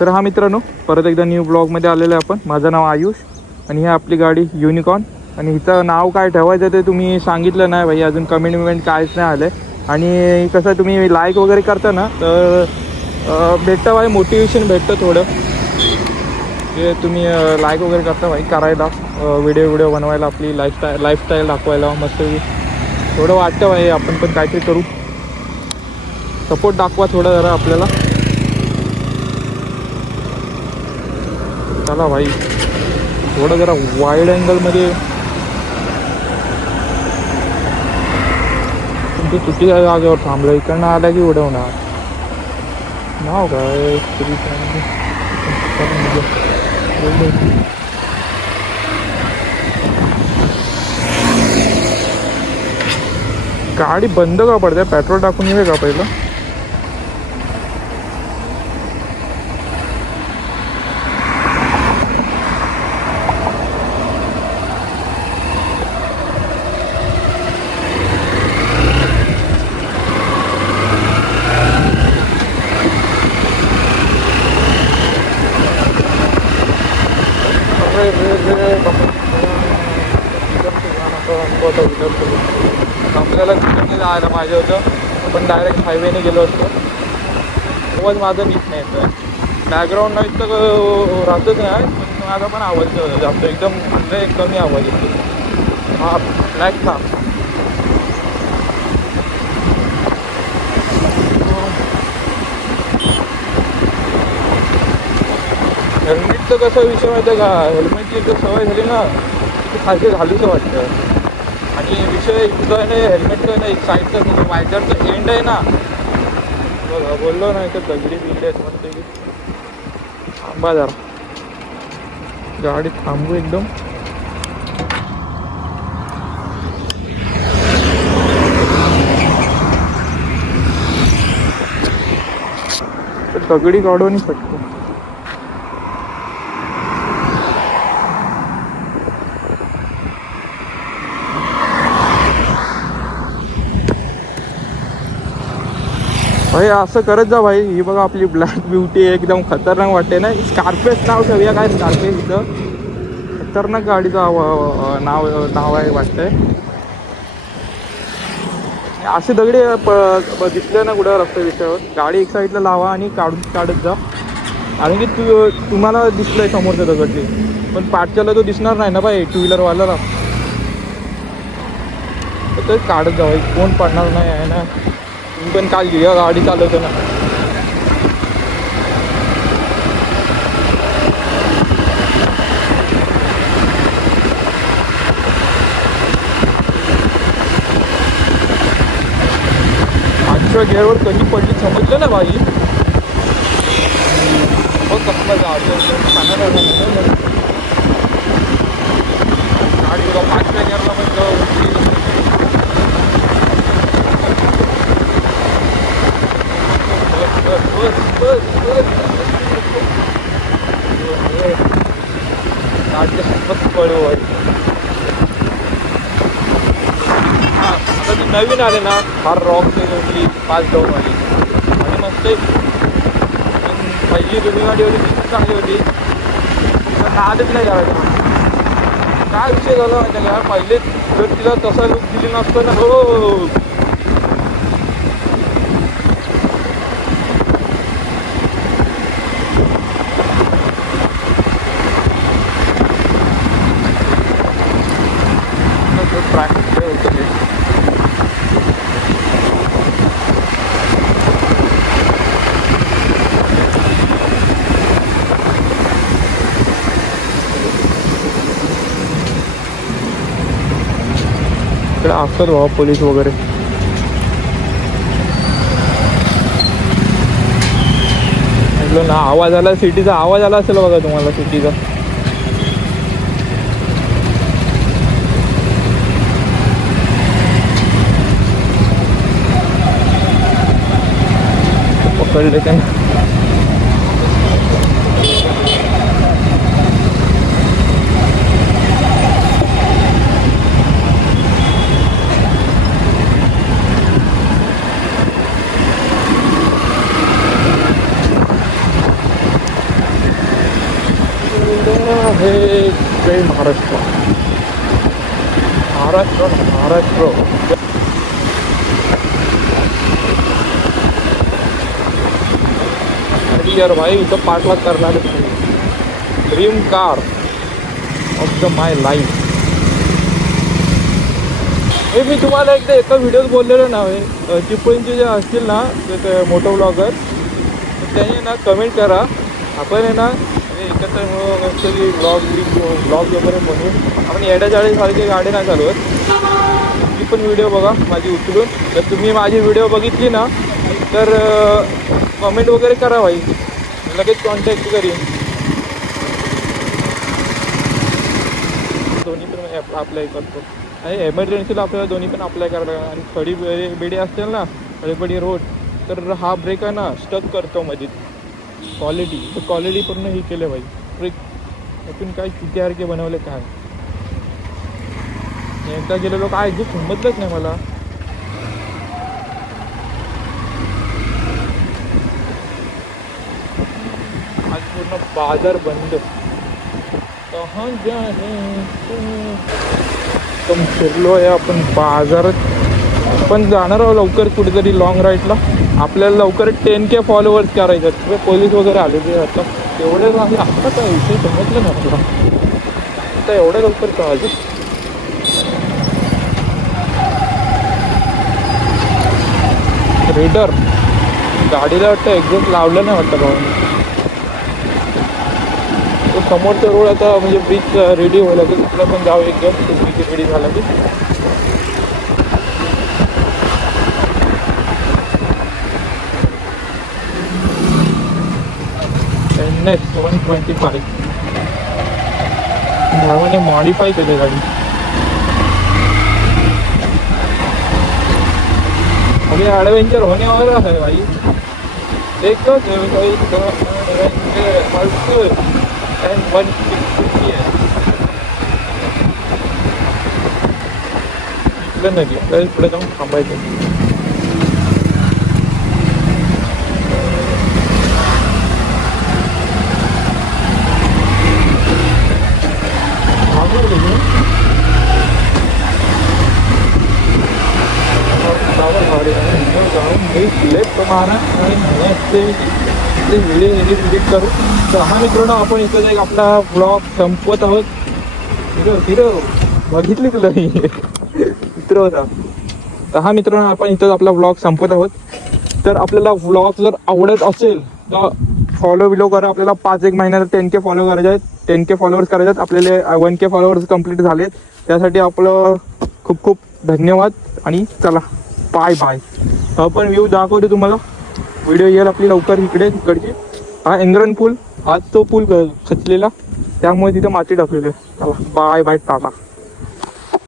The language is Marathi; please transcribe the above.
तर हा मित्रांनो, परत एकदा न्यू ब्लॉगमध्ये आलेलो आहे आपण. माझं नाव आयुष आणि ही आपली गाडी युनिकॉर्न. आणि हिचं नाव काय ठेवायचं ते तुम्ही सांगितलं नाही भाई, अजून कमेंट काहीच नाही आलं आहे. आणि कसं तुम्ही लाईक वगैरे करता ना, तर भेटतं भाई, मोटिवेशन भेटतं थोडं. जे तुम्ही लाईक वगैरे करता भाई करायला, व्हिडिओ बनवायला, आपली लाईफस्टाईल दाखवायला मस्त थोडं वाटतं भाई आपण पण काहीतरी करू. सपोर्ट दाखवा थोडा जरा आपल्याला. चला भाई, थोडं जरा वाईड अँगलमध्ये. तुमची चुकीच्या जागेवर थांबलं, इकडनं आल्या की उडवणार. नाव काय गाडी बंद का पडते? पेट्रोल टाकून येऊ का पहिलं? आपल्याला तिकडे जायला पाहिजे होतं, आपण डायरेक्ट हायवेने गेलो असतो. आवाज माझा नीट नाही येतं, बॅकग्राऊंड नाही तर राहतच नाही, पण माझा पण आवाज जास्त एकदम म्हणजे कमी आवाज येतो. हा ब्लॅक था. हेल्मेटचं कसं विषय माहिती आहे का? हेल्मेटची एकदा सवय झाली ना की खालची घालूचं वाटतं. आणि विषय इथं आहे ना, हेल्मेटचं आहे ना, एक साईडचं म्हणजे वायझरचं एंड आहे ना, बघा बोललो नाही तर दगडी बिगडी आहेत म्हणते की. थांबा जरा, गाडी थांबू एकदम. दगडी काढून फटतो. भाई असं करत जा भाई. ही बघा आपली ब्लॅक ब्युटी एकदम खतरनाक वाटते ना. स्कॉर्पियोच नाव ठेवूया काय? स्कॉर्पियो इथं खतरनाक गाडीचं नाव आहे वाटतंय. असे दगडी दिसले ना कुठं रस्त्या विषयावर, गाडी एक साईडला लावा आणि काढत जा. कारण की तुम्हाला दिसलंय समोरच्या दगडची, पण पाठच्याला तो दिसणार नाही ना भाई, टू व्हीलरवाल्याला. तर काढत जा भाई, कोण पडणार नाही आहे ना. तुम्ही पण काल घेऊया, गाडी चालवतो ना. आजच्या गेअरवर कधी पडली समजलं ना भाई. हो कसला गाडी बघा, 5व्या गेअरला पण गाडीच्या सोबत पळू. आता ती नवीन आले ना, फार रॉकची होती 5 डाऊनवाली आणि मस्त. पहिली जुनी गाडी होती ती पण चांगली होती, पण नादच नाही करायचं. काय विषय झाला माहिती का? पहिले जर तिला तसा लुक दिली नसतं ना, हो प्रॅक्टिस होते. इकडे असतात बाबा पोलीस वगैरे. म्हटलं ना, आवाज आला सिटीचा, आवाज आला असेल बघा तुम्हाला सिटीचा. पकडले त्यांना. आहे जय महाराष्ट्र. महाराष्ट्र महाराष्ट्र. यार भाई इथं पाठलाग करणार dream car of the my life. हे मी तुम्हाला एकदा एका व्हिडिओत बोललेलो ना, चिपळूणचे जे असतील ना ते मोठं ब्लॉगर, त्याने ना कमेंट करा, आपण आहे ना एकत्र मिळून ब्लॉग वगैरे बनवून आपण येड्याचाळीसारखे गाडी नाही चालवत. ती पण व्हिडिओ बघा माझी उचलून. जर तुम्ही माझी व्हिडिओ बघितली ना तर कमेंट वगैरे करा भाई, लगेच कॉन्टॅक्ट करीन. दोन्ही पण अप्लाय करतो आणि एमर्जन्सीला आपल्याला दोन्ही पण अप्लाय करायला लागणार. आणि खडी बेडी असतील ना, खडीबडी रोड, तर हा ब्रेक आहे ना स्टक करतो मध्ये. क्वालिटी पूर्ण हे केलं भाई ब्रेक. आपण काय किती बनवले काय एकदा गेलेलो काय जे समजलंच नाही मला. आज पूर्ण बाजार बंद. कहाँ जाने तुम फिरलो आहे आपण बाजारात. आपण जाणार आहोत लवकर कुठेतरी लॉंग राईडला. आपल्याला लवकर 10K फॉलोअर्स करायचे. पोलीस वगैरे आले ते आता एवढे आहे. आता काय विषय समजलं ना आपला, आता एवढ्या लवकर कळालं. रेडर गाडीला वाटतं एक्झॉस्ट लावलं नाही वाटतं भाऊ. तो समोरचा रोड आता म्हणजे ब्रिज रेडी व्हायला लागेल. तिकडे पण जाऊ एकदम ब्रिज रेडी झाला की. NS 125 भावाने मॉडिफाय केली गाडी. अभी एडवेंचर होने वाला है भाई. देखो एंड 150 है. इकडे नाही आपल्याला इकडे जाऊन थांबायचं. व्हिडिओ करू. तर हा मित्रांनो आपण इथं एक आपला ब्लॉग संपवत आहोत. फिरव बघितली तुला मित्र होता. तर हा मित्रांनो आपण इथं आपला ब्लॉग संपवत आहोत. तर आपल्याला ब्लॉग जर आवडत असेल तर फॉलो करा. आपल्याला 1 महिन्यात 10K फॉलो करायचे आहेत. 10K फॉलोअर्स करायचे आहेत. आपल्याला 1K फॉलोअर्स कंप्लीट झालेत. त्यासाठी आपलं खूप खूप धन्यवाद. आणि चला बाय. आपण व्ह्यू दाखवतो तुम्हाला. व्हिडिओ येईल आपली लवकर तिकडची. हा इंग्रन पूल, आज तो पूल खचलेला त्यामुळे तिथे माती टाकलेली. चला बाय टाटा.